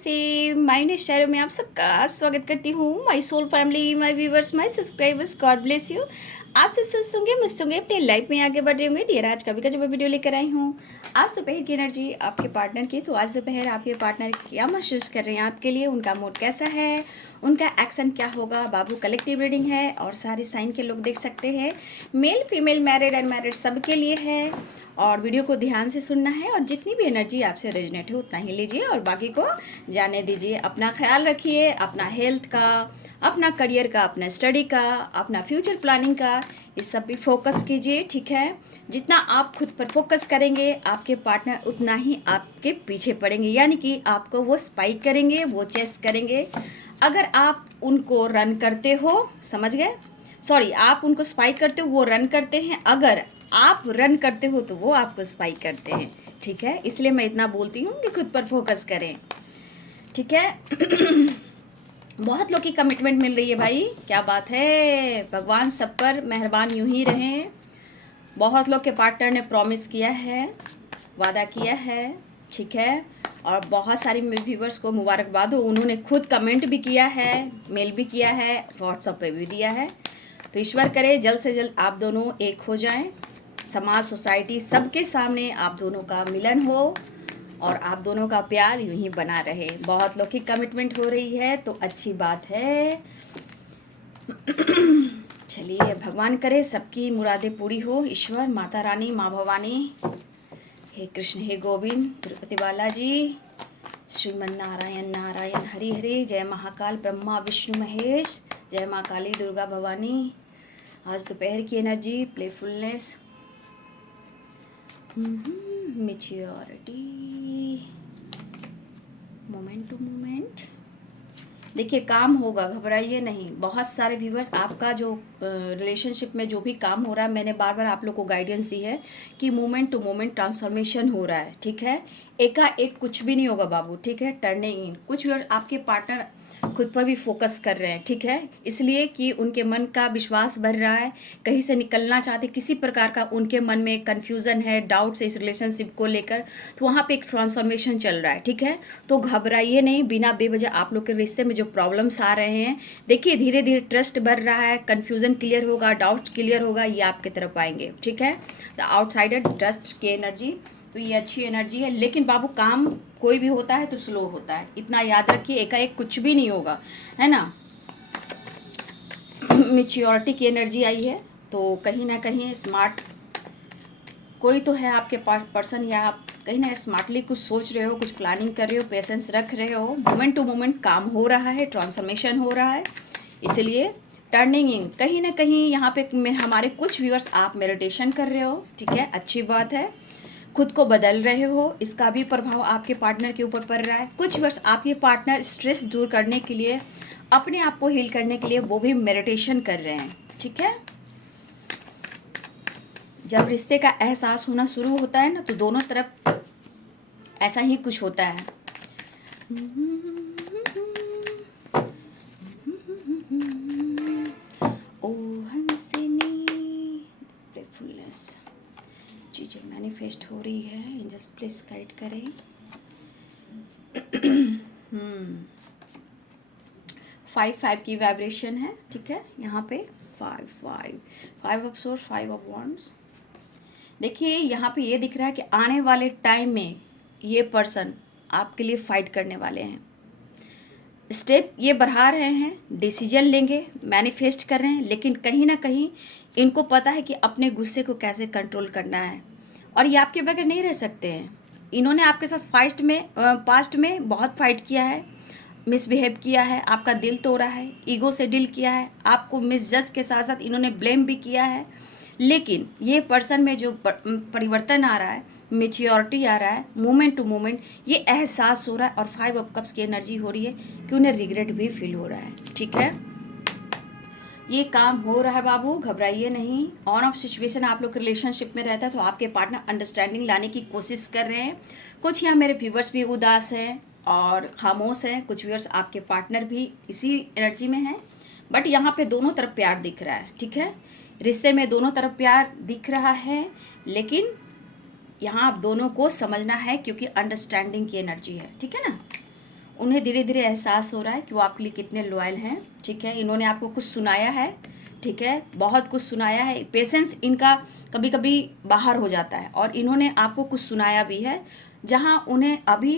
नमस्ते, my next शहरों में आप सबका स्वागत करती हूँ। My soul family, my viewers, my subscribers, God bless you. आप सब स्वस्थ होंगे, मस्त होंगे, अपने लाइफ में आगे बढ़ रहे होंगे। डियर, आज का भी का जब वीडियो लेकर आई हूँ आज दोपहर की एनर्जी आपके पार्टनर की। तो आज दोपहर आपके पार्टनर क्या महसूस कर रहे हैं आपके लिए, उनका मूड कैसा है, उनका एक्शन क्या होगा। बाबू कलेक्टिव रीडिंग है और सारे साइन के लोग देख सकते हैं। मेल फीमेल, मैरिड अनमैरिड सबके लिए है। और वीडियो को ध्यान से सुनना है और जितनी भी एनर्जी आपसे रेजोनेट हो उतना ही लीजिए और बाकी को जाने दीजिए। अपना ख्याल रखिए, अपना हेल्थ का, अपना करियर का, अपना स्टडी का, अपना फ्यूचर प्लानिंग का, इस सब भी फोकस कीजिए। ठीक है, जितना आप खुद पर फोकस करेंगे आपके पार्टनर उतना ही आपके पीछे पड़ेंगे, यानी कि आपको वो स्पाइक करेंगे, वो चेस करेंगे। अगर आप उनको रन करते हो, समझ गए, सॉरी, आप उनको स्पाइक करते हो, वो रन करते हैं। अगर आप रन करते हो तो वो आपको स्पाइक करते हैं। ठीक है, इसलिए मैं इतना बोलती हूँ कि खुद पर फोकस करें। ठीक है। बहुत लोग की कमिटमेंट मिल रही है भाई, क्या बात है। भगवान सब पर मेहरबान यूं ही रहें। बहुत लोग के पार्टनर ने प्रॉमिस किया है, वादा किया है। ठीक है, और बहुत सारी व्यूवर्स को मुबारकबाद हो, उन्होंने खुद कमेंट भी किया है, मेल भी किया है, व्हाट्सएप पे भी दिया है। तो ईश्वर करे जल्द से जल्द आप दोनों एक हो जाएं, समाज, सोसाइटी, सबके सामने आप दोनों का मिलन हो और आप दोनों का प्यार यूं ही बना रहे। बहुत लोग की कमिटमेंट हो रही है तो अच्छी बात है। चलिए, भगवान करे सबकी मुरादें पूरी हो। ईश्वर, माता रानी, माँ भवानी, हे कृष्ण, हे गोविंद, तिरुपति बालाजी, श्रीमन नारायण नारायण, हरि हरि, जय महाकाल, ब्रह्मा विष्णु महेश, जय माँ काली, दुर्गा भवानी। आज दोपहर की energy, playfulness, maturity, moment to moment. देखिए, काम होगा, घबराइए नहीं। बहुत सारे व्यूवर्स, आपका जो रिलेशनशिप में जो भी काम हो रहा है, मैंने बार बार आप लोग को गाइडेंस दी है कि मोमेंट टू मोमेंट ट्रांसफॉर्मेशन हो रहा है। ठीक है, एकाएक कुछ भी नहीं होगा बाबू। ठीक है, टर्निंग इन, कुछ व्यूअर आपके पार्टनर खुद पर भी फोकस कर रहे हैं। ठीक है, इसलिए कि उनके मन का विश्वास बढ़ रहा है, कहीं से निकलना चाहते, किसी प्रकार का उनके मन में कन्फ्यूज़न है, डाउट्स है इस रिलेशनशिप को लेकर, तो वहाँ पे एक ट्रांसफॉर्मेशन चल रहा है। ठीक है, तो घबराइए नहीं बिना बेवजह। आप लोग के रिश्ते में जो प्रॉब्लम्स आ रहे हैं, देखिए धीरे धीरे ट्रस्ट बढ़ रहा है, कन्फ्यूज़न क्लियर होगा, डाउट क्लियर होगा, ये आपके तरफ आएंगे। ठीक है, द आउटसाइडर ट्रस्ट की एनर्जी, तो ये अच्छी एनर्जी है। लेकिन बाबू, काम कोई भी होता है तो स्लो होता है, इतना याद रखिए। एकाएक कुछ भी नहीं होगा, है ना। मैच्योरिटी की एनर्जी आई है, तो कहीं ना कहीं स्मार्ट कोई तो है आपके पास पर्सन, या आप कहीं ना स्मार्टली कुछ सोच रहे हो, कुछ प्लानिंग कर रहे हो, पेशेंस रख रहे हो। मोमेंट टू मोमेंट काम हो रहा है, ट्रांसफॉर्मेशन हो रहा है, इसलिए टर्निंग इन। कहीं ना कहीं यहाँ पे हमारे कुछ व्यूअर्स आप मेडिटेशन कर रहे हो। ठीक है, अच्छी बात है। खुद को बदल रहे हो, इसका भी प्रभाव आपके पार्टनर के ऊपर पड़ रहा है। कुछ वर्ष आपके पार्टनर स्ट्रेस दूर करने के लिए, अपने आप को हील करने के लिए वो भी मेडिटेशन कर रहे हैं। ठीक है, जब रिश्ते का एहसास होना शुरू होता है ना, तो दोनों तरफ ऐसा ही कुछ होता है। ओ हंसनी, प्लेफुलनेस, चीज़ें मैनिफेस्ट हो रही है, एंजल्स प्लीज गाइड करें। 5 की वाइब्रेशन है। ठीक है, यहाँ पे 5 ऑफ सोर्स, 5 ऑफ वॉन्ड्स। देखिए, यहाँ पे ये दिख रहा है कि आने वाले टाइम में ये पर्सन आपके लिए फाइट करने वाले हैं, स्टेप ये बढ़ा रहे हैं, डिसीजन लेंगे, मैनिफेस्ट कर रहे हैं। लेकिन कहीं ना कहीं इनको पता है कि अपने गुस्से को कैसे कंट्रोल करना है, और ये आपके बगैर नहीं रह सकते हैं। इन्होंने आपके साथ पास्ट में बहुत फाइट किया है, मिसबिहेव किया है, आपका दिल तोड़ा है, ईगो से डील किया है, आपको मिसजज के साथ साथ इन्होंने ब्लेम भी किया है। लेकिन ये पर्सन में जो परिवर्तन आ रहा है, मेच्योरिटी आ रहा है, मोमेंट टू मोमेंट ये एहसास हो रहा है, और 5 ऑफ कप्स की एनर्जी हो रही है कि उन्हें रिग्रेट भी फील हो रहा है। ठीक है, ये काम हो रहा है बाबू, घबराइए नहीं। ऑन ऑफ सिचुएशन आप लोग के रिलेशनशिप में रहता है, तो आपके पार्टनर अंडरस्टैंडिंग लाने की कोशिश कर रहे हैं। कुछ यहाँ मेरे व्यूवर्स भी उदास हैं और खामोश हैं, कुछ व्यूवर्स आपके पार्टनर भी इसी एनर्जी में हैं। बट यहाँ पे दोनों तरफ प्यार दिख रहा है। ठीक है, रिश्ते में दोनों तरफ प्यार दिख रहा है, लेकिन यहाँ आप दोनों को समझना है क्योंकि अंडरस्टैंडिंग की एनर्जी है। ठीक है ना, उन्हें धीरे धीरे एहसास हो रहा है कि वो आपके लिए कितने लॉयल हैं, ठीक है। इन्होंने आपको कुछ सुनाया है, ठीक है, बहुत कुछ सुनाया है। पेशेंस इनका कभी कभी बाहर हो जाता है और इन्होंने आपको कुछ सुनाया भी है, जहाँ उन्हें अभी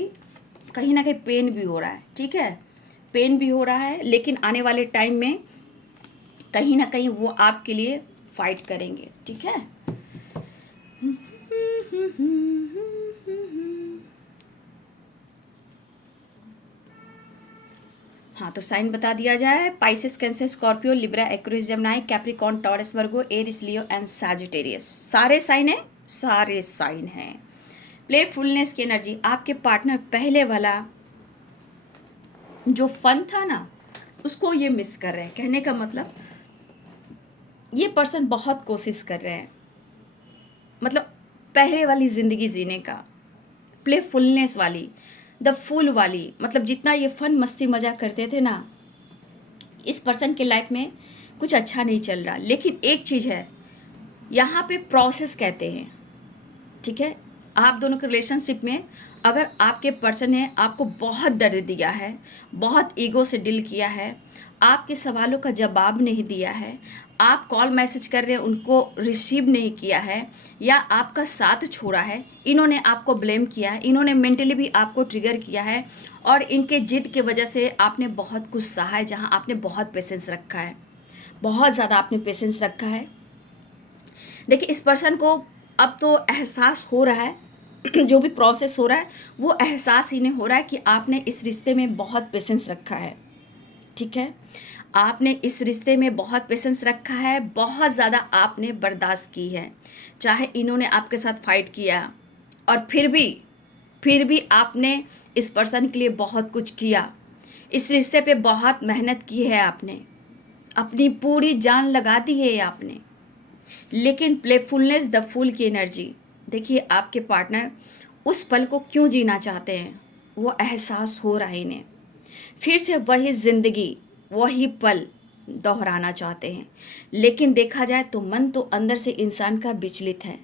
कहीं ना कहीं पेन भी हो रहा है, ठीक है, पेन भी हो रहा है। लेकिन आने वाले टाइम में कहीं ना कहीं वो आपके लिए फाइट करेंगे, ठीक है। हाँ, तो साइन बता दिया जाए। Pisces, Cancer, Scorpio, Libra, Aquarius, Gemini, Capricorn, Taurus, Virgo, Aries, Leo and Sagittarius. सारे साइन हैं, सारे साइन हैं। प्लेफुलनेस की एनर्जी, आपके पार्टनर पहले वाला जो फन था ना, उसको ये मिस कर रहे हैं। कहने का मतलब ये पर्सन बहुत कोशिश कर रहे हैं, मतलब पहले वाली ज़िंदगी जीने का, प्लेफुलनेस वाली, द फुल वाली, मतलब जितना ये फन मस्ती मजाक करते थे ना, इस पर्सन के लाइफ में कुछ अच्छा नहीं चल रहा। लेकिन एक चीज़ है, यहाँ पे प्रोसेस कहते हैं, ठीक है। आप दोनों के रिलेशनशिप में अगर आपके पर्सन ने आपको बहुत दर्द दिया है, बहुत ईगो से डील किया है, आपके सवालों का जवाब नहीं दिया है, आप कॉल मैसेज कर रहे हैं उनको रिसीव नहीं किया है, या आपका साथ छोड़ा है, इन्होंने आपको ब्लेम किया है, इन्होंने मेंटली भी आपको ट्रिगर किया है, और इनके जिद की वजह से आपने बहुत कुछ सहा है, जहाँ आपने बहुत पेशेंस रखा है, बहुत ज़्यादा आपने पेशेंस रखा है। देखिए, इस पर्सन को अब तो एहसास हो रहा है जो भी प्रोसेस हो रहा है वो एहसास इन्हें हो रहा है कि आपने इस रिश्ते में बहुत पेशेंस रखा है, ठीक है। आपने इस रिश्ते में बहुत पेशेंस रखा है, बहुत ज़्यादा आपने बर्दाश्त की है। चाहे इन्होंने आपके साथ फाइट किया, और फिर भी आपने इस पर्सन के लिए बहुत कुछ किया, इस रिश्ते पे बहुत मेहनत की है आपने, अपनी पूरी जान लगा दी है आपने। लेकिन प्लेफुलनेस द फूल की एनर्जी, देखिए आपके पार्टनर उस पल को क्यों जीना चाहते हैं, वो एहसास हो रहा है इन्हें। फिर से वही ज़िंदगी, वही पल दोहराना चाहते हैं। लेकिन देखा जाए तो मन तो अंदर से इंसान का विचलित है,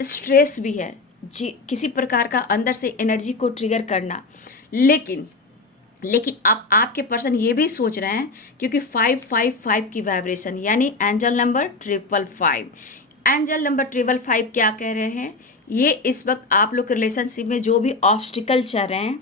स्ट्रेस भी है जी, किसी प्रकार का अंदर से एनर्जी को ट्रिगर करना। लेकिन अब आपके पर्सन ये भी सोच रहे हैं, क्योंकि 555 की वाइब्रेशन, यानी एंजल नंबर 555, एंजल नंबर 555 क्या कह रहे हैं, ये इस वक्त आप लोग के रिलेशनशिप में जो भी ऑब्स्टिकल चल रहे हैं,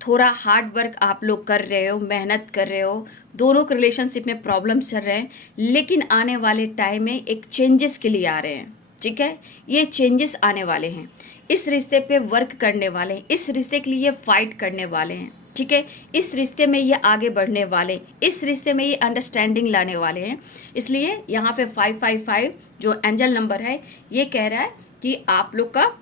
थोड़ा हार्ड वर्क आप लोग कर रहे हो, मेहनत कर रहे हो, दोनों के रिलेशनशिप में प्रॉब्लम्स चल रहे हैं, लेकिन आने वाले टाइम में एक चेंजेस के लिए आ रहे हैं, ठीक है। ये चेंजेस आने वाले हैं, इस रिश्ते पे वर्क करने वाले हैं, इस रिश्ते के लिए फाइट करने वाले हैं, ठीक है। इस रिश्ते में ये आगे बढ़ने वाले, इस रिश्ते में ये अंडरस्टैंडिंग लाने वाले हैं। इसलिए यहाँ पे 555 जो एंजल नंबर है, ये कह रहा है कि आप लोग का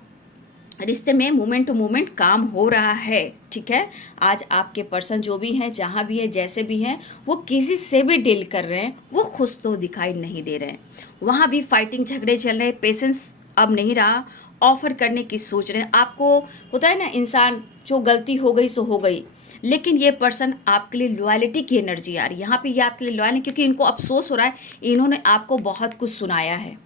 रिश्ते में मोमेंट टू मोमेंट काम हो रहा है, ठीक है। आज आपके पर्सन जो भी हैं, जहाँ भी है, जैसे भी हैं, वो किसी से भी डील कर रहे हैं, वो खुश तो दिखाई नहीं दे रहे हैं। वहाँ भी फाइटिंग झगड़े चल रहे हैं, पेशेंस अब नहीं रहा, ऑफर करने की सोच रहे हैं। आपको होता है ना, इंसान जो गलती हो गई सो हो गई, लेकिन ये पर्सन आपके लिए लॉयल्टी की एनर्जी आ रही है। यहाँ पे ये आपके लिए लॉयल है, क्योंकि इनको अफसोस हो रहा है, इन्होंने आपको बहुत कुछ सुनाया है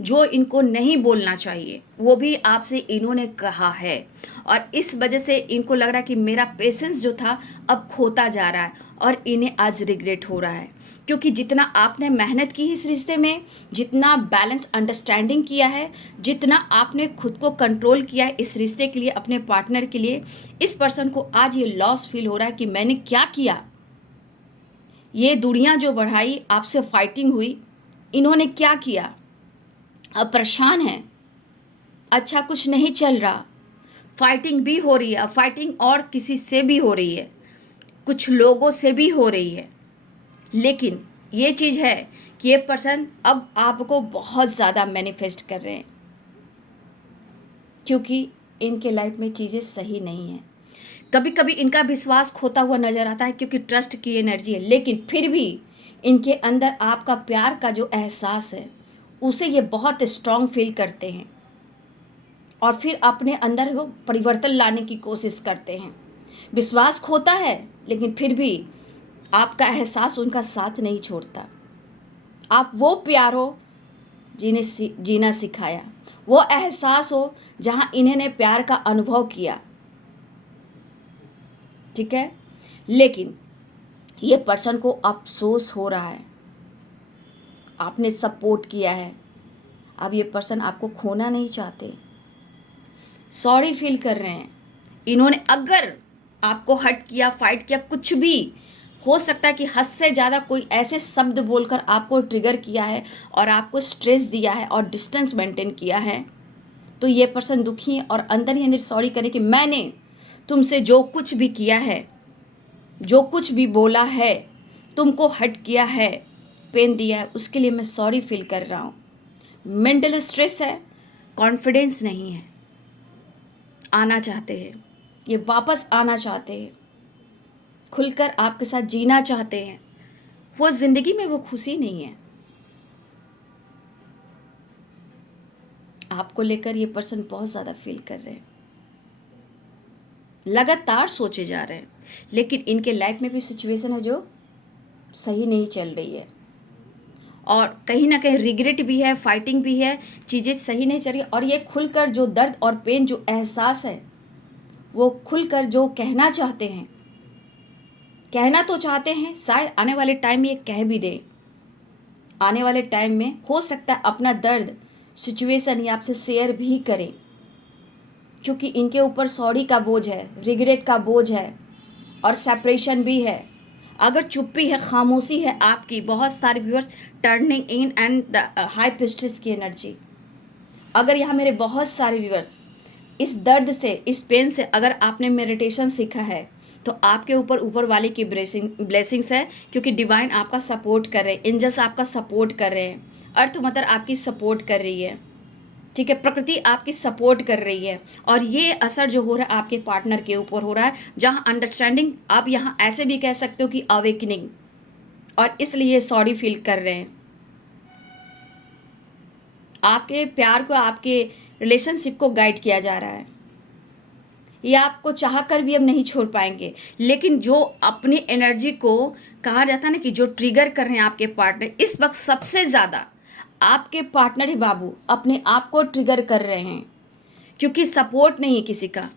जो इनको नहीं बोलना चाहिए, वो भी आपसे इन्होंने कहा है, और इस वजह से इनको लग रहा है कि मेरा पेशेंस जो था अब खोता जा रहा है, और इन्हें आज रिग्रेट हो रहा है। क्योंकि जितना आपने मेहनत की इस रिश्ते में, जितना बैलेंस अंडरस्टैंडिंग किया है, जितना आपने खुद को कंट्रोल किया है इस रिश्ते के लिए, अपने पार्टनर के लिए, इस पर्सन को आज ये लॉस फील हो रहा है कि मैंने क्या किया, ये दूरियां जो बढ़ाई, आपसे फाइटिंग हुई, इन्होंने क्या किया। अब परेशान है, अच्छा कुछ नहीं चल रहा, फाइटिंग भी हो रही है, फाइटिंग और किसी से भी हो रही है, कुछ लोगों से भी हो रही है। लेकिन ये चीज़ है कि ये पर्सन अब आपको बहुत ज़्यादा मैनिफेस्ट कर रहे हैं, क्योंकि इनके लाइफ में चीज़ें सही नहीं हैं। कभी कभी इनका विश्वास खोता हुआ नज़र आता है, क्योंकि ट्रस्ट की एनर्जी है, लेकिन फिर भी इनके अंदर आपका प्यार का जो एहसास है, उसे ये बहुत स्ट्रांग फील करते हैं, और फिर अपने अंदर वो परिवर्तन लाने की कोशिश करते हैं। विश्वास खोता है, लेकिन फिर भी आपका एहसास उनका साथ नहीं छोड़ता। आप वो प्यार हो जिन्हें जीना सिखाया, वो एहसास हो जहाँ इन्होंने प्यार का अनुभव किया, ठीक है। लेकिन ये पर्सन को अफसोस हो रहा है, आपने सपोर्ट किया है, अब ये पर्सन आपको खोना नहीं चाहते, सॉरी फील कर रहे हैं। इन्होंने अगर आपको हर्ट किया, फाइट किया, कुछ भी हो सकता है कि हद से ज़्यादा कोई ऐसे शब्द बोलकर आपको ट्रिगर किया है और आपको स्ट्रेस दिया है और डिस्टेंस मेंटेन किया है, तो ये पर्सन दुखी है और अंदर ही अंदर सॉरी करे कि मैंने तुमसे जो कुछ भी किया है, जो कुछ भी बोला है, तुमको हर्ट किया है, पेन दिया है, उसके लिए मैं सॉरी फील कर रहा हूँ। मेंटल स्ट्रेस है, कॉन्फिडेंस नहीं है, आना चाहते हैं, ये वापस आना चाहते हैं, खुलकर आपके साथ जीना चाहते हैं। वो ज़िंदगी में वो खुशी नहीं है। आपको लेकर ये पर्सन बहुत ज़्यादा फील कर रहे हैं, लगातार सोचे जा रहे हैं, लेकिन इनके लाइफ में भी सिचुएशन है जो सही नहीं चल रही है और कहीं ना कहीं रिग्रेट भी है, फाइटिंग भी है, चीज़ें सही नहीं चल रही। और ये खुलकर जो दर्द और पेन, जो एहसास है, वो खुलकर जो कहना चाहते हैं, कहना तो चाहते हैं, शायद आने वाले टाइम में ये कह भी दें। आने वाले टाइम में हो सकता है अपना दर्द, सिचुएशन ये आपसे शेयर भी करें, क्योंकि इनके ऊपर सॉरी का बोझ है, रिग्रेट का बोझ है और सेपरेशन भी है। अगर चुप्पी है, खामोशी है आपकी, बहुत सारे viewers turning in and the high pistols की एनर्जी। अगर यहाँ मेरे बहुत सारे व्यूअर्स इस दर्द से, इस पेन से, अगर आपने मेडिटेशन सीखा है तो आपके ऊपर वाले की ब्लेसिंग्स है, क्योंकि डिवाइन आपका सपोर्ट कर रहे हैं, एंजल्स आपका सपोर्ट कर रहे हैं, अर्थ मदर आपकी सपोर्ट कर रही है, ठीक है, प्रकृति आपकी सपोर्ट कर रही है। और ये असर जो हो रहा है आपके पार्टनर के ऊपर हो रहा है, जहाँ अंडरस्टैंडिंग, आप यहाँ ऐसे भी कह सकते हो कि अवेकनिंग, और इसलिए सॉरी फील कर रहे हैं। आपके प्यार को, आपके रिलेशनशिप को गाइड किया जा रहा है। ये आपको चाह कर भी अब नहीं छोड़ पाएंगे, लेकिन जो अपनी एनर्जी को, कहा जाता है ना कि जो ट्रिगर कर रहे हैं आपके पार्टनर, इस वक्त सबसे ज़्यादा आपके पार्टनर ही बाबू अपने आप को ट्रिगर कर रहे हैं, क्योंकि सपोर्ट नहीं है किसी का।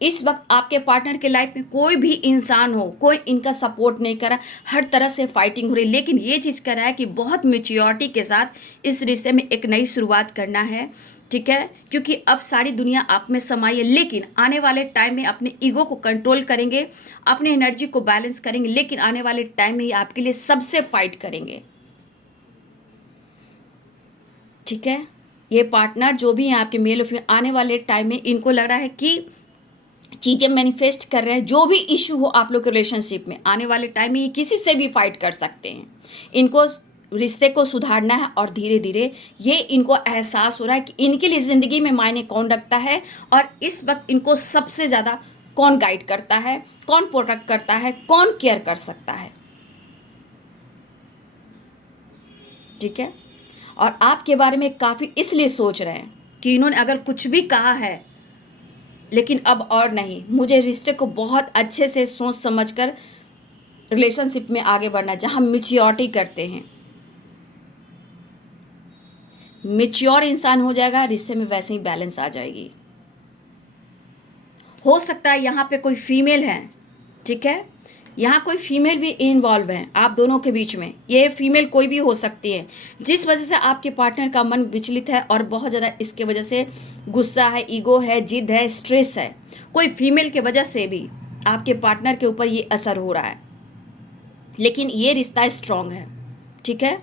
इस वक्त आपके पार्टनर के लाइफ में कोई भी इंसान हो, कोई इनका सपोर्ट नहीं करा, हर तरह से फाइटिंग हो रही, लेकिन ये चीज़ कर रहा है कि बहुत मेच्योरिटी के साथ इस रिश्ते में एक नई शुरुआत करना है, ठीक है, क्योंकि अब सारी दुनिया आप में समाई है। लेकिन आने वाले टाइम में अपने ईगो को कंट्रोल करेंगे, अपने एनर्जी को बैलेंस करेंगे, लेकिन आने वाले टाइम में ये आपके लिए सबसे फाइट करेंगे, ठीक है। ये पार्टनर जो भी हैं आपके मेल और फीमेल, आने वाले टाइम में इनको लग रहा है कि चीज़ें मैनिफेस्ट कर रहे हैं, जो भी इशू हो आप लोग के रिलेशनशिप में, आने वाले टाइम में ये किसी से भी फाइट कर सकते हैं। इनको रिश्ते को सुधारना है और धीरे धीरे ये इनको एहसास हो रहा है कि इनके लिए ज़िंदगी में मायने कौन रखता है, और इस वक्त इनको सबसे ज़्यादा कौन गाइड करता है, कौन प्रोटेक्ट करता है, कौन केयर कर सकता है, ठीक है। और आपके बारे में काफ़ी इसलिए सोच रहे हैं कि इन्होंने अगर कुछ भी कहा है, लेकिन अब और नहीं, मुझे रिश्ते को बहुत अच्छे से सोच समझकर रिलेशनशिप में आगे बढ़ना, जहाँ मैच्योरिटी करते हैं। मैच्योर इंसान हो जाएगा, रिश्ते में वैसे ही बैलेंस आ जाएगी। हो सकता है यहाँ पे कोई फीमेल है, ठीक है, यहाँ कोई फीमेल भी इन्वॉल्व है आप दोनों के बीच में। ये फीमेल कोई भी हो सकती है, जिस वजह से आपके पार्टनर का मन विचलित है और बहुत ज़्यादा इसके वजह से गुस्सा है, ईगो है, जिद है, स्ट्रेस है। कोई फीमेल के वजह से भी आपके पार्टनर के ऊपर ये असर हो रहा है, लेकिन ये रिश्ता स्ट्रांग है, ठीक है।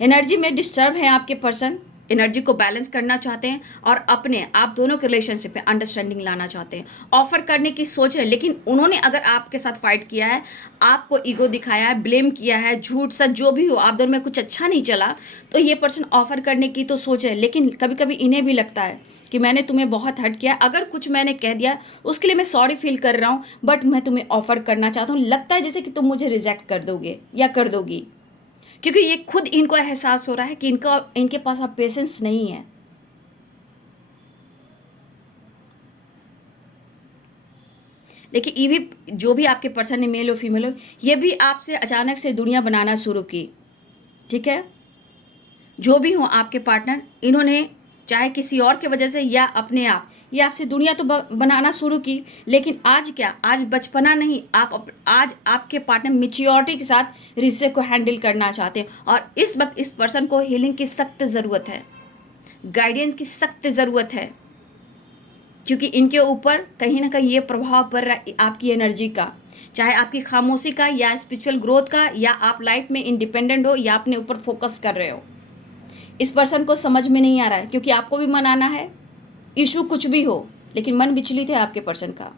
एनर्जी में डिस्टर्ब है आपके पर्सन, एनर्जी को बैलेंस करना चाहते हैं और अपने आप दोनों के रिलेशनशिप में अंडरस्टैंडिंग लाना चाहते हैं, ऑफर करने की सोच है। लेकिन उन्होंने अगर आपके साथ फाइट किया है, आपको ईगो दिखाया है, ब्लेम किया है, झूठ सच जो भी हो, आप दोनों में कुछ अच्छा नहीं चला, तो ये पर्सन ऑफर करने की तो सोच है। लेकिन कभी कभी इन्हें भी लगता है कि मैंने तुम्हें बहुत हर्ट किया, अगर कुछ मैंने कह दिया उसके लिए मैं सॉरी फील कर रहा हूँ, बट मैं तुम्हें ऑफर करना चाहता हूँ। लगता है जैसे कि तुम मुझे रिजेक्ट कर दोगे या कर दोगी, क्योंकि ये खुद इनको एहसास हो रहा है कि इनके पास अब पेशेंस नहीं है। लेकिन ये भी, जो भी आपके पर्सन है, मेल हो फीमेल हो, ये भी आपसे अचानक से दुनिया बनाना शुरू की, ठीक है। जो भी हो आपके पार्टनर, इन्होंने चाहे किसी और के वजह से या अपने आप, ये आपसे दुनिया तो बनाना शुरू की, लेकिन आज क्या, आज बचपना नहीं, आज आपके पार्टनर मेच्योरिटी के साथ रिश्ते को हैंडल करना चाहते हैं। और इस वक्त इस पर्सन को हीलिंग की सख्त ज़रूरत है, गाइडेंस की सख्त ज़रूरत है, क्योंकि इनके ऊपर कहीं ना कहीं ये प्रभाव पड़ रहा है आपकी एनर्जी का, चाहे आपकी खामोशी का या स्पिरिचुअल ग्रोथ का, या आप लाइफ में इंडिपेंडेंट हो या अपने ऊपर फोकस कर रहे हो। इस पर्सन को समझ में नहीं आ रहा है, क्योंकि आपको भी मनाना है, इशू कुछ भी हो, लेकिन मन विचलित है आपके पर्सन का।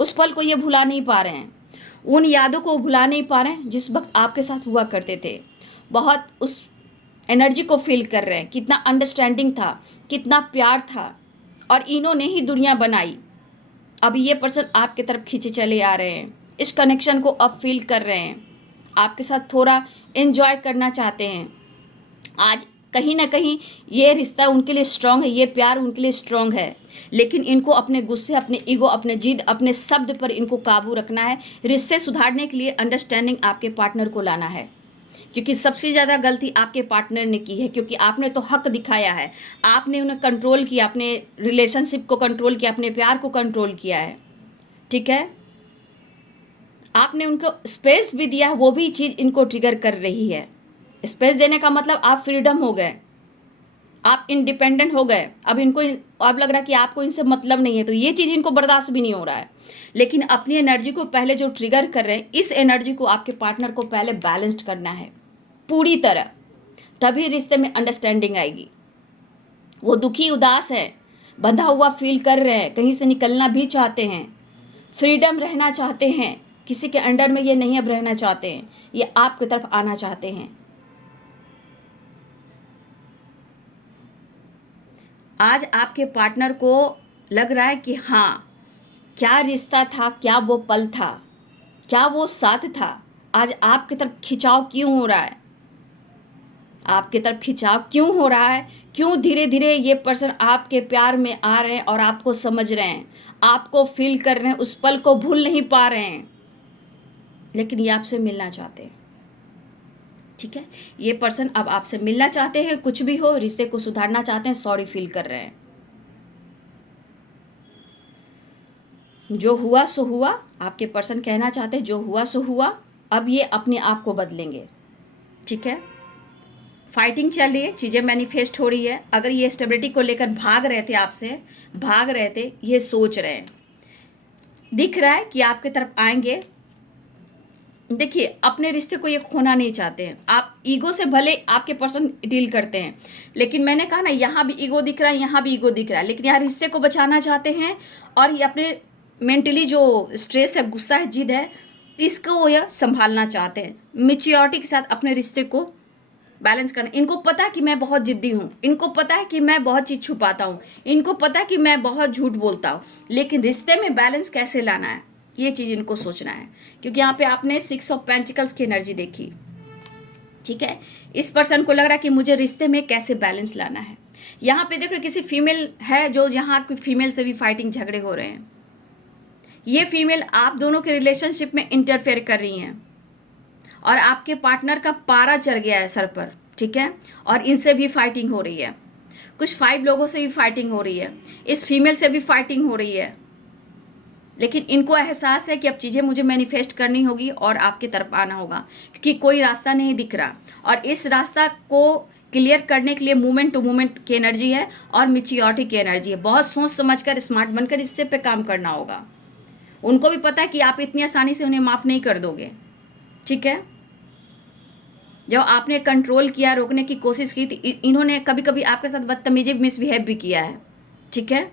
उस पल को ये भुला नहीं पा रहे हैं, उन यादों को भुला नहीं पा रहे हैं जिस वक्त आपके साथ हुआ करते थे। बहुत उस एनर्जी को फील कर रहे हैं, कितना अंडरस्टैंडिंग था, कितना प्यार था, और इन्होंने ही दुनिया बनाई। अब ये पर्सन आपके तरफ खींचे चले आ रहे हैं, इस कनेक्शन को अब फील कर रहे हैं, आपके साथ थोड़ा एंजॉय करना चाहते हैं। आज कहीं ना कहीं ये रिश्ता उनके लिए स्ट्रांग है, ये प्यार उनके लिए स्ट्रांग है, लेकिन इनको अपने गुस्से, अपने ईगो, अपने जिद, अपने शब्द पर इनको काबू रखना है। रिश्ते सुधारने के लिए अंडरस्टैंडिंग आपके पार्टनर को लाना है, क्योंकि सबसे ज़्यादा गलती आपके पार्टनर ने की है, क्योंकि आपने तो हक दिखाया है, आपने उन्हें कंट्रोल किया, अपने रिलेशनशिप को कंट्रोल किया, अपने प्यार को कंट्रोल किया है। ठीक है, आपने उनको स्पेस भी दिया है, वो भी चीज़ इनको ट्रिगर कर रही है। स्पेस देने का मतलब आप फ्रीडम हो गए, आप इंडिपेंडेंट हो गए। अब इनको अब लग रहा है कि आपको इनसे मतलब नहीं है, तो ये चीज़ इनको बर्दाश्त भी नहीं हो रहा है। लेकिन अपनी एनर्जी को पहले जो ट्रिगर कर रहे हैं, इस एनर्जी को आपके पार्टनर को पहले बैलेंस्ड करना है पूरी तरह, तभी रिश्ते में अंडरस्टैंडिंग आएगी। वो दुखी, उदास है, बंधा हुआ फील कर रहे हैं, कहीं से निकलना भी चाहते हैं, फ्रीडम रहना चाहते हैं, किसी के अंडर में ये नहीं अब रहना चाहते हैं, ये आपकी तरफ आना चाहते हैं। आज आपके पार्टनर को लग रहा है कि हाँ, क्या रिश्ता था, क्या वो पल था, क्या वो साथ था। आज आपकी तरफ खिंचाव क्यों हो रहा है, आपकी तरफ खिंचाव क्यों हो रहा है, क्यों धीरे धीरे ये पर्सन आपके प्यार में आ रहे हैं और आपको समझ रहे हैं, आपको फील कर रहे हैं, उस पल को भूल नहीं पा रहे हैं, लेकिन ये आपसे मिलना चाहते हैं। ठीक है, ये पर्सन अब आपसे मिलना चाहते हैं, कुछ भी हो, रिश्ते को सुधारना चाहते हैं, सॉरी फील कर रहे हैं। जो हुआ सो हुआ, आपके पर्सन कहना चाहते हैं जो हुआ सो हुआ, अब ये अपने आप को बदलेंगे। ठीक है, फाइटिंग चल रही है, चीज़ें मैनिफेस्ट हो रही है। अगर ये स्टेबिलिटी को लेकर भाग रहे थे, आपसे भाग रहे थे, ये सोच रहे हैं, दिख रहा है कि आपके तरफ आएंगे। देखिए, अपने रिश्ते को ये खोना नहीं चाहते हैं। आप ईगो से भले आपके पर्सन डील करते हैं, लेकिन मैंने कहा ना, यहाँ भी ईगो दिख रहा है, यहाँ भी ईगो दिख रहा है, लेकिन यहाँ रिश्ते को बचाना चाहते हैं। और ये अपने मेंटली जो स्ट्रेस है, गुस्सा है, जिद है, इसको यह संभालना चाहते हैं, मैच्योरिटी के साथ अपने रिश्ते को बैलेंस करना। इनको पता है कि मैं बहुत जिद्दी हूँ, इनको पता है कि मैं बहुत चीज़ छुपाता हूँ, इनको पता है कि मैं बहुत झूठ बोलता हूँ, लेकिन रिश्ते में बैलेंस कैसे लाना है, ये चीज़ इनको सोचना है। क्योंकि यहाँ पे आपने 6 ऑफ पेंटिकल्स की एनर्जी देखी। ठीक है, इस पर्सन को लग रहा है कि मुझे रिश्ते में कैसे बैलेंस लाना है। यहाँ पे देखो, किसी फीमेल है जो यहाँ की फीमेल से भी फाइटिंग, झगड़े हो रहे हैं। ये फीमेल आप दोनों के रिलेशनशिप में इंटरफेयर कर रही हैं, और आपके पार्टनर का पारा चढ़ गया है सर पर। ठीक है, और इनसे भी फाइटिंग हो रही है, कुछ 5 लोगों से भी फाइटिंग हो रही है, इस फीमेल से भी फाइटिंग हो रही है। लेकिन इनको एहसास है कि अब चीज़ें मुझे मैनिफेस्ट करनी होगी और आपकी तरफ आना होगा, क्योंकि कोई रास्ता नहीं दिख रहा। और इस रास्ता को क्लियर करने के लिए मूवमेंट टू मूवमेंट की एनर्जी है और मैच्योरिटी की एनर्जी है। बहुत सोच समझकर, स्मार्ट बनकर इससे पे काम करना होगा। उनको भी पता है कि आप इतनी आसानी से उन्हें माफ़ नहीं कर दोगे। ठीक है, जब आपने कंट्रोल किया, रोकने की कोशिश की, तो इन्होंने कभी कभी आपके साथ बदतमीजी, मिसबिहेव भी किया है। ठीक है,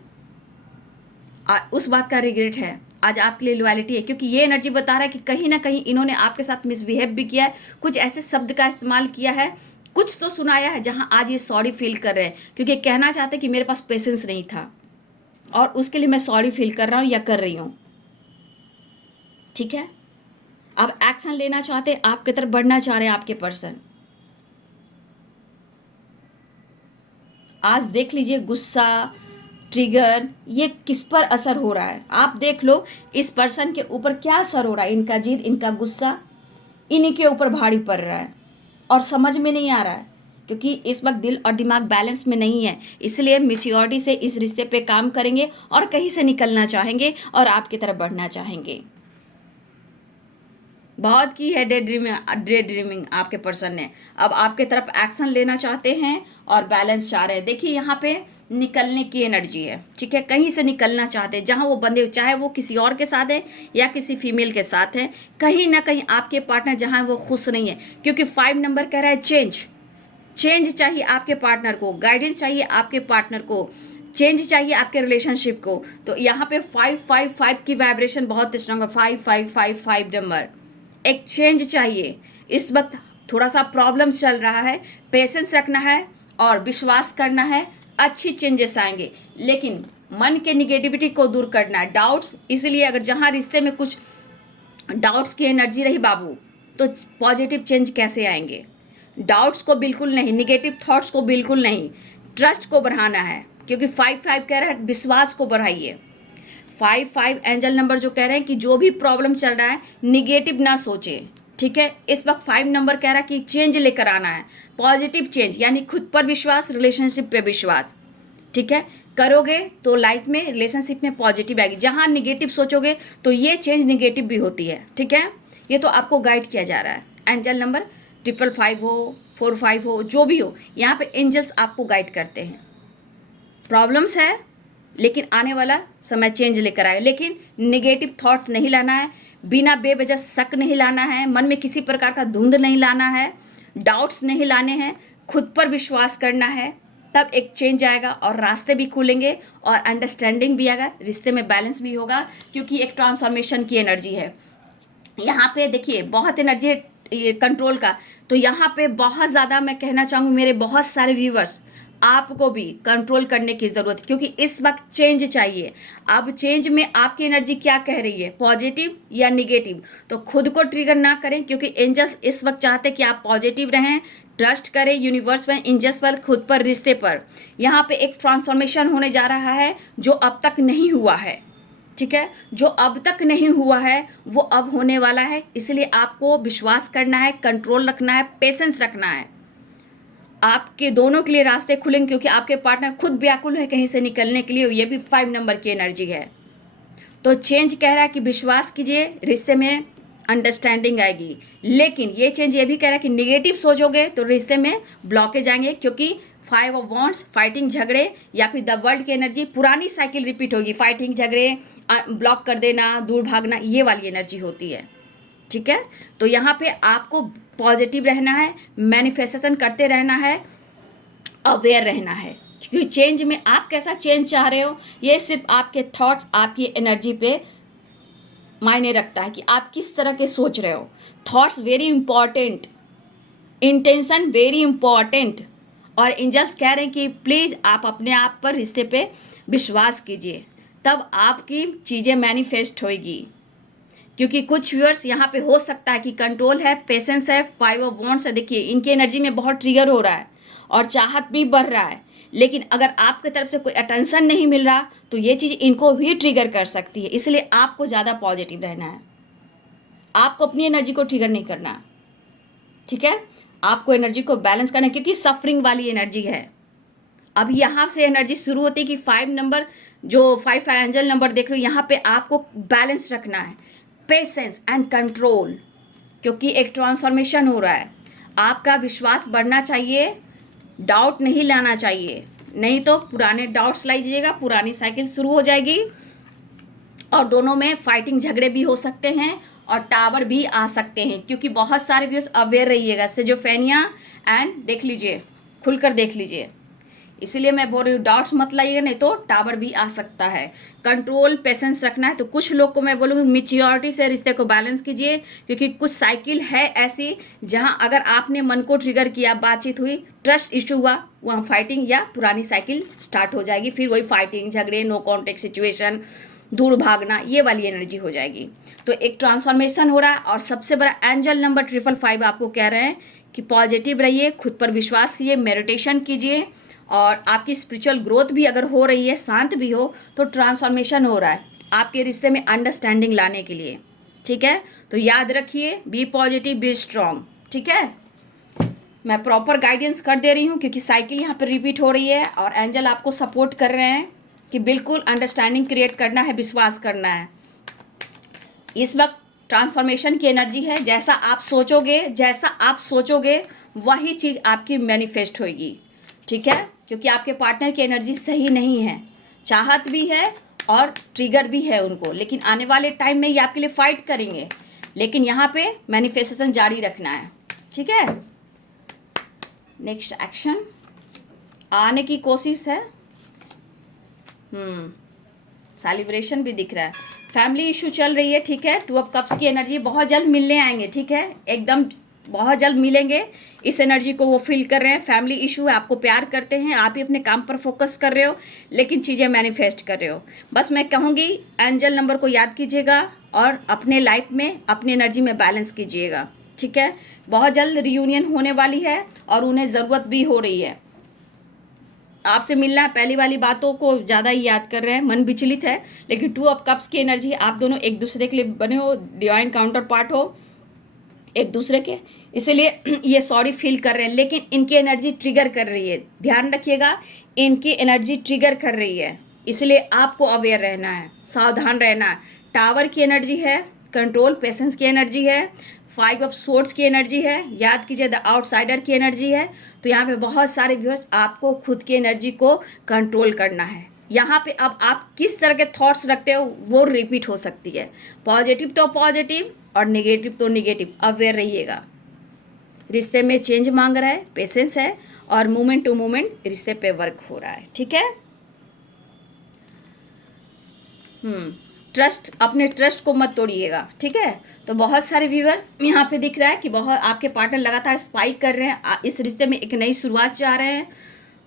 उस बात का रिग्रेट है। आज आपके लिए लॉयल्टी है, क्योंकि ये एनर्जी बता रहा है कि कहीं ना कहीं इन्होंने आपके साथ मिसबिहेव भी किया है, कुछ ऐसे शब्द का इस्तेमाल किया है, कुछ तो सुनाया है, जहां आज ये सॉरी फील कर रहे हैं, क्योंकि कहना चाहते हैं कि मेरे पास पेशेंस नहीं था और उसके लिए मैं सॉरी फील कर रहा हूँ या कर रही हूँ। ठीक है, अब एक्शन लेना चाहते हैं, आपकी तरफ बढ़ना चाह रहे हैं आपके पर्सन। आज देख लीजिए, गुस्सा, ट्रिगर, ये किस पर असर हो रहा है। आप देख लो इस पर्सन के ऊपर क्या असर हो रहा है। इनका जिद, इनका गुस्सा इन्हीं के ऊपर भारी पड़ रहा है और समझ में नहीं आ रहा है, क्योंकि इस वक्त दिल और दिमाग बैलेंस में नहीं है, इसलिए मैच्योरिटी से इस रिश्ते पे काम करेंगे और कहीं से निकलना चाहेंगे और आपकी तरफ बढ़ना चाहेंगे। बहुत की है डे ड्रीमिंग आपके पर्सन ने, अब आपके तरफ एक्शन लेना चाहते हैं और बैलेंस चाह रहे हैं। देखिए यहाँ पे निकलने की एनर्जी है, ठीक है, कहीं से निकलना चाहते हैं जहाँ वो बंधे, चाहे वो किसी और के साथ है या किसी फीमेल के साथ है, कहीं ना कहीं आपके पार्टनर जहाँ वो खुश नहीं है, क्योंकि 5 नंबर कह रहा है चेंज चाहिए आपके पार्टनर को, गाइडेंस चाहिए आपके पार्टनर को, चेंज चाहिए आपके रिलेशनशिप को। तो यहाँ पे 555 की वाइब्रेशन बहुत स्ट्रांग है, 5555 नंबर, एक चेंज चाहिए। इस वक्त थोड़ा सा प्रॉब्लम चल रहा है, पेशेंस रखना है और विश्वास करना है, अच्छी चेंजेस आएंगे, लेकिन मन के निगेटिविटी को दूर करना है, डाउट्स। इसलिए अगर जहाँ रिश्ते में कुछ डाउट्स की एनर्जी रही बाबू, तो पॉजिटिव चेंज कैसे आएंगे? डाउट्स को बिल्कुल नहीं, निगेटिव थॉट्स को बिल्कुल नहीं, ट्रस्ट को बढ़ाना है, क्योंकि 55 कह रहा है विश्वास को बढ़ाइए। 55 एंजल नंबर जो कह रहे हैं कि जो भी प्रॉब्लम चल रहा है निगेटिव ना सोचे, ठीक है। इस वक्त 5 नंबर कह रहा है कि चेंज लेकर आना है, पॉजिटिव चेंज, यानी खुद पर विश्वास, रिलेशनशिप पे विश्वास, ठीक है। करोगे तो लाइफ में, रिलेशनशिप में पॉजिटिव आएगी। जहाँ निगेटिव सोचोगे तो ये चेंज निगेटिव भी होती है, ठीक है। ये तो आपको गाइड किया जा रहा है। एंजल नंबर 555 हो, 45 हो, जो भी हो, यहाँ पे एंजल्स आपको गाइड करते हैं। प्रॉब्लम्स है लेकिन आने वाला समय चेंज लेकर आए, लेकिन निगेटिव थॉट नहीं लाना है, बिना बेवजह शक नहीं लाना है, मन में किसी प्रकार का धुंध नहीं लाना है, डाउट्स नहीं लाने हैं, खुद पर विश्वास करना है, तब एक चेंज आएगा और रास्ते भी खुलेंगे और अंडरस्टैंडिंग भी आएगा, रिश्ते में बैलेंस भी होगा, क्योंकि एक ट्रांसफॉर्मेशन की एनर्जी है। यहाँ पे देखिए बहुत एनर्जी है कंट्रोल का, तो यहाँ पे बहुत ज़्यादा मैं कहना चाहूँगी मेरे बहुत सारे व्यूवर्स, आपको भी कंट्रोल करने की ज़रूरत है, क्योंकि इस वक्त चेंज चाहिए। अब चेंज में आपकी एनर्जी क्या कह रही है, पॉजिटिव या निगेटिव? तो खुद को ट्रिगर ना करें, क्योंकि एंजल्स इस वक्त चाहते हैं कि आप पॉजिटिव रहें, ट्रस्ट करें यूनिवर्स पर, एंजल्स पर, खुद पर, रिश्ते पर। यहाँ पे एक ट्रांसफॉर्मेशन होने जा रहा है जो अब तक नहीं हुआ है, ठीक है। जो अब तक नहीं हुआ है वो अब होने वाला है, इसलिए आपको विश्वास करना है, कंट्रोल रखना है, पेशेंस रखना है। आपके दोनों के लिए रास्ते खुलेंगे, क्योंकि आपके पार्टनर खुद व्याकुल है कहीं से निकलने के लिए, ये भी 5 नंबर की एनर्जी है। तो चेंज कह रहा है कि विश्वास कीजिए, रिश्ते में अंडरस्टैंडिंग आएगी, लेकिन ये चेंज ये भी कह रहा है कि निगेटिव सोचोगे तो रिश्ते में ब्लॉकेज आएंगे, क्योंकि 5 ऑफ वॉन्ड्स, फाइटिंग, झगड़े, या फिर द वर्ल्ड की एनर्जी, पुरानी साइकिल रिपीट होगी, फाइटिंग, झगड़े, ब्लॉक कर देना, दूर भागना, ये वाली एनर्जी होती है, ठीक है। तो यहाँ पे आपको पॉजिटिव रहना है, मैनिफेस्टेशन करते रहना है, अवेयर रहना है, क्योंकि चेंज में आप कैसा चेंज चाह रहे हो ये सिर्फ आपके थॉट्स, आपकी एनर्जी पे मायने रखता है कि आप किस तरह के सोच रहे हो। Thoughts very important, intention very important, और एंजल्स कह रहे हैं कि प्लीज़ आप अपने आप पर, रिश्ते पे विश्वास कीजिए, तब आपकी चीज़ें मैनिफेस्ट होएगी। क्योंकि कुछ व्यूअर्स यहाँ पे हो सकता है कि कंट्रोल है, पेशेंस है, 5 ऑफ वॉन्ड्स है, देखिए इनकी एनर्जी में बहुत ट्रिगर हो रहा है और चाहत भी बढ़ रहा है, लेकिन अगर आपकी तरफ से कोई अटेंशन नहीं मिल रहा तो ये चीज़ इनको भी ट्रिगर कर सकती है। इसलिए आपको ज़्यादा पॉजिटिव रहना है, आपको अपनी एनर्जी को ट्रिगर नहीं करना, ठीक है। आपको एनर्जी को बैलेंस करना है, क्योंकि सफरिंग वाली एनर्जी है। अब यहाँ से एनर्जी शुरू होती है कि 5 नंबर, जो 5 एंजल नंबर देख रहे हो, यहाँ पे आपको बैलेंस रखना है, पेशेंस एंड कंट्रोल, क्योंकि एक ट्रांसफॉर्मेशन हो रहा है। आपका विश्वास बढ़ना चाहिए, डाउट नहीं लाना चाहिए, नहीं तो पुराने डाउट्स लाइएगा, पुरानी साइकिल शुरू हो जाएगी और दोनों में फाइटिंग, झगड़े भी हो सकते हैं और टावर भी आ सकते हैं, क्योंकि बहुत सारे व्यूअर्स अवेयर रहिएगा, सिजोफ्रेनिया एंड देख लीजिए, खुलकर देख लीजिए। इसीलिए मैं बोल रही हूँ डाउट्स मत लाइएगा, नहीं तो टावर भी आ सकता है। कंट्रोल, पेशेंस रखना है। तो कुछ लोग को मैं बोलूँगी मैच्योरिटी से रिश्ते को बैलेंस कीजिए, क्योंकि कुछ साइकिल है ऐसी जहाँ अगर आपने मन को ट्रिगर किया, बातचीत हुई, ट्रस्ट इशू हुआ, वहाँ फाइटिंग या पुरानी साइकिल स्टार्ट हो जाएगी, फिर वही फाइटिंग, झगड़े, नो कॉन्टेक्ट सिचुएशन, दूर भागना, ये वाली एनर्जी हो जाएगी। तो एक ट्रांसफॉर्मेशन हो रहा है। और सबसे बड़ा एंजल नंबर 555 आपको कह रहे हैं कि पॉजिटिव रहिए, खुद पर विश्वास कीजिए, मेडिटेशन कीजिए, और आपकी स्पिरिचुअल ग्रोथ भी अगर हो रही है, शांत भी हो, तो ट्रांसफॉर्मेशन हो रहा है आपके रिश्ते में अंडरस्टैंडिंग लाने के लिए, ठीक है। तो याद रखिए, बी पॉजिटिव, बी स्ट्रॉन्ग, ठीक है। मैं प्रॉपर गाइडेंस कर दे रही हूँ क्योंकि साइकिल यहाँ पर रिपीट हो रही है और एंजल आपको सपोर्ट कर रहे हैं कि बिल्कुल अंडरस्टैंडिंग क्रिएट करना है, विश्वास करना है। इस वक्त ट्रांसफॉर्मेशन की एनर्जी है। जैसा आप सोचोगे वही चीज़ आपकी मैनिफेस्ट होगी, ठीक है। क्योंकि आपके पार्टनर की एनर्जी सही नहीं है, चाहत भी है और ट्रिगर भी है उनको, लेकिन आने वाले टाइम में ये आपके लिए फाइट करेंगे, लेकिन यहाँ पे मैनिफेस्टेशन जारी रखना है, ठीक है। नेक्स्ट एक्शन आने की कोशिश है। सेलिब्रेशन भी दिख रहा है। फैमिली इशू चल रही है, ठीक है। 2 ऑफ कप्स की एनर्जी, बहुत जल्द मिलने आएंगे, ठीक है। एकदम बहुत जल्द मिलेंगे, इस एनर्जी को वो फील कर रहे हैं। फैमिली इशू है, आपको प्यार करते हैं, आप ही अपने काम पर फोकस कर रहे हो, लेकिन चीज़ें मैनिफेस्ट कर रहे हो। बस मैं कहूँगी एंजल नंबर को याद कीजिएगा और अपने लाइफ में अपनी एनर्जी में बैलेंस कीजिएगा, ठीक है। बहुत जल्द रियूनियन होने वाली है और उन्हें ज़रूरत भी हो रही है आपसे मिलना। पहली वाली बातों को ज़्यादा ही याद कर रहे हैं, मन विचलित है, लेकिन 2 ऑफ कप्स की एनर्जी, आप दोनों एक दूसरे के लिए बने हो, डिवाइन काउंटर पार्ट हो एक दूसरे के, इसीलिए ये सॉरी फील कर रहे हैं, लेकिन इनकी एनर्जी ट्रिगर कर रही है। ध्यान रखिएगा, इनकी एनर्जी ट्रिगर कर रही है, इसलिए आपको अवेयर रहना है, सावधान रहना है। टावर की एनर्जी है, कंट्रोल पेशेंस की एनर्जी है, 5 ऑफ सोर्ड्स की एनर्जी है, याद कीजिए द आउटसाइडर की एनर्जी है। तो यहाँ पे बहुत सारे व्यूअर्स, आपको खुद की एनर्जी को कंट्रोल करना है। यहाँ पे अब आप किस तरह के थॉट्स रखते हो वो रिपीट हो सकती है। पॉजिटिव तो पॉजिटिव और नेगेटिव तो नेगेटिव, अवेयर रहिएगा। रिश्ते में चेंज मांग रहा है, पेशेंस है और मोमेंट टू मोमेंट रिश्ते पे वर्क हो रहा है, ठीक है। ट्रस्ट, अपने ट्रस्ट को मत तोड़िएगा, ठीक है। तो बहुत सारे व्यूअर्स यहाँ पे दिख रहा है कि बहुत आपके पार्टनर लगातार स्पाइक कर रहे हैं, इस रिश्ते में एक नई शुरुआत चाह रहे हैं।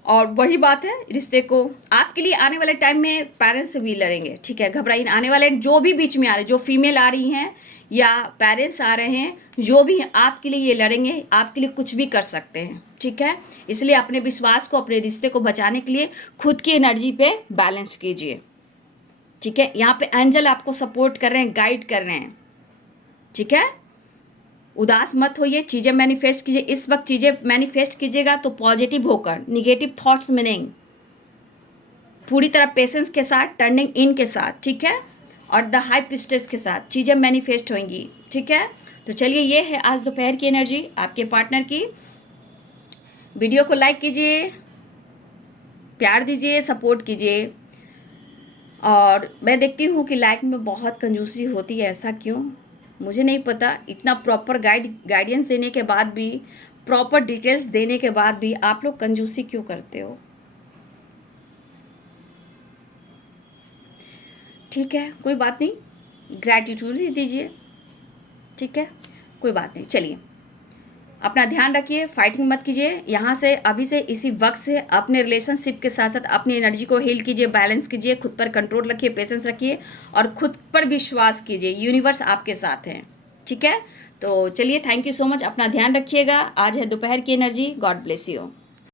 और वही बात है, रिश्ते को आपके लिए आने वाले टाइम में पेरेंट्स से भी लड़ेंगे, ठीक है। घबराइए, आने वाले जो भी बीच में आ रहे हैं, जो फीमेल आ रही हैं या पेरेंट्स आ रहे हैं, जो भी आपके लिए ये लड़ेंगे, आपके लिए कुछ भी कर सकते हैं, ठीक है। इसलिए अपने विश्वास को, अपने रिश्ते को बचाने के लिए खुद की एनर्जी पे बैलेंस कीजिए, ठीक है। यहाँ पे एंजल आपको सपोर्ट कर रहे हैं, गाइड कर रहे हैं, ठीक है। उदास मत होइए, चीज़ें मैनिफेस्ट कीजिए। इस वक्त चीज़ें मैनिफेस्ट कीजिएगा तो पॉजिटिव होकर, निगेटिव थॉट्स में नहीं, पूरी तरह पेशेंस के साथ, टर्निंग इन के साथ, ठीक है, और द हाई पिस्टेस के साथ चीज़ें मैनिफेस्ट होंगी, ठीक है। तो चलिए, ये है आज दोपहर की एनर्जी आपके पार्टनर की। वीडियो को लाइक कीजिए, प्यार दीजिए, सपोर्ट कीजिए। और मैं देखती हूँ कि लाइक में बहुत कंजूसी होती है, ऐसा क्यों मुझे नहीं पता। इतना प्रॉपर गाइडेंस देने के बाद भी, प्रॉपर डिटेल्स देने के बाद भी आप लोग कंजूसी क्यों करते हो, ठीक है। कोई बात नहीं, ग्रैटिट्यूड ही दीजिए, ठीक है, कोई बात नहीं। चलिए, अपना ध्यान रखिए, फाइटिंग मत कीजिए। यहाँ से अभी से इसी वक्त से अपने रिलेशनशिप के साथ साथ अपनी एनर्जी को हील कीजिए, बैलेंस कीजिए, खुद पर कंट्रोल रखिए, पेशेंस रखिए और खुद पर विश्वास कीजिए। यूनिवर्स आपके साथ है, ठीक है। तो चलिए, थैंक यू सो मच, अपना ध्यान रखिएगा। आज है दोपहर की एनर्जी। God bless you.